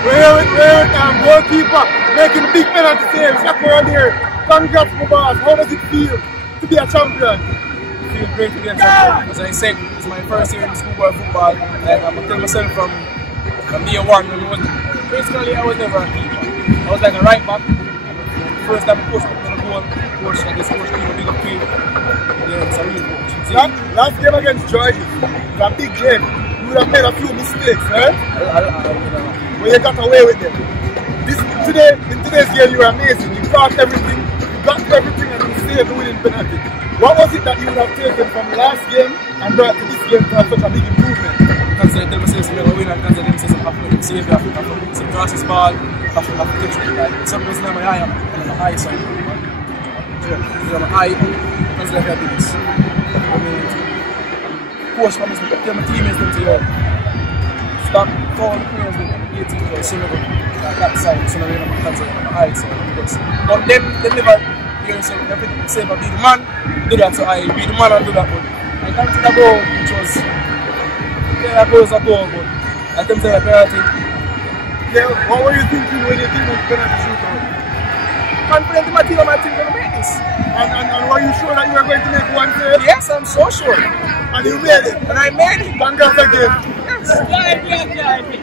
We're with goalkeeper making big penalty saves. Shaq around here. Congrats, my boss. How does it feel to be a champion? It feels great to be a champion. As I said, it's my first year in schoolboy football. Like I'm telling myself from year one, basically I was never a keeper. I was like a right back. First time I pushed up to the goal, coach, I guess coach keeper big up to you. Yeah, it's a real coach. Last game against Georgia, it was a big game. You would have made a few mistakes, right? But you got away with them. In today's game, you were amazing. You caught everything, you got everything, and you saved the winning penalty. What was it that you would have taken from last game and brought to this game to have such a big improvement? Because I tell myself I'm win, and because I tell myself I'm going to save you, I'm going to cross this ball, I'm going to touch it. Like, some reason I'm high, I'm on high side. I'm high, because I do this. I mean, coach promised me to tell my teammates them to stop calling players with 18 or so that side, so I'm high side. But them never hear so everything say I be the man, do that, so I be the man and do that. But I can't think about which was yeah, that goes a goal, but I think it's a penalty. Yeah, what were you thinking when you think of penalty shootout? Confident in my team, my team gonna make this. And were you sure that you were going to make one save? Yes, I'm so sure. And you made it. And I made it. Congrats again. Yes.